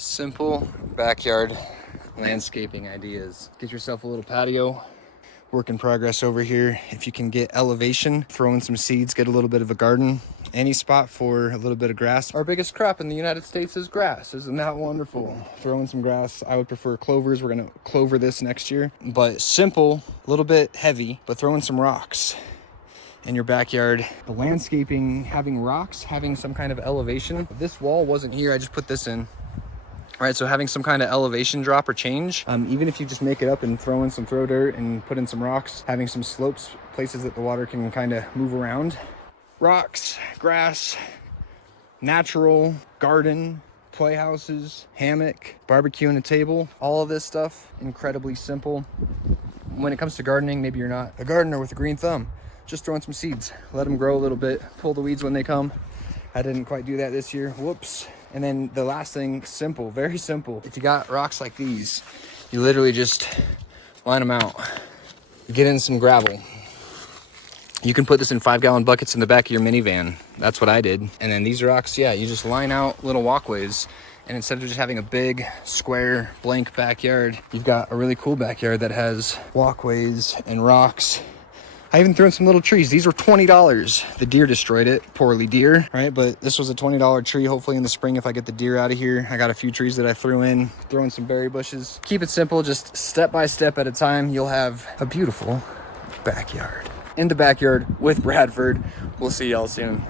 Simple backyard landscaping ideas. Get yourself a little patio. Work in progress over here. If you can get elevation, throw in some seeds, get a little bit of a garden. Any spot for a little bit of grass. Our biggest crop in the United States is grass. Isn't that wonderful? Throw in some grass. I would prefer clovers. We're gonna clover this next year. But simple, a little bit heavy, but throw in some rocks in your backyard. The landscaping, having rocks, having some kind of elevation. If this wall wasn't here, I just put this in. All right, so having some kind of elevation drop or change, even if you just make it up and throw in some throw dirt and put in some rocks, having some slopes, places that the water can kind of move around. Rocks, grass, natural, garden, playhouses, hammock, barbecue and a table, all of this stuff, incredibly simple. When it comes to gardening, maybe you're not a gardener with a green thumb, just throw in some seeds, let them grow a little bit, pull the weeds when they come. I didn't quite do that this year, whoops. And then the last thing, simple, very simple. If you got rocks like these, you literally just line them out. You get in some gravel. You can put this in 5-gallon buckets in the back of your minivan. That's what I did. And then these rocks, yeah, you just line out little walkways. And instead of just having a big, square, blank backyard, you've got a really cool backyard that has walkways and rocks. I even threw in some little trees. These were $20. The deer destroyed it. Poorly deer, right? But this was a $20 tree. Hopefully in the spring, if I get the deer out of here, I got a few trees that I threw in, throw in some berry bushes. Keep it simple, just step by step at a time. You'll have a beautiful backyard. In the backyard with Bradford. We'll see y'all soon.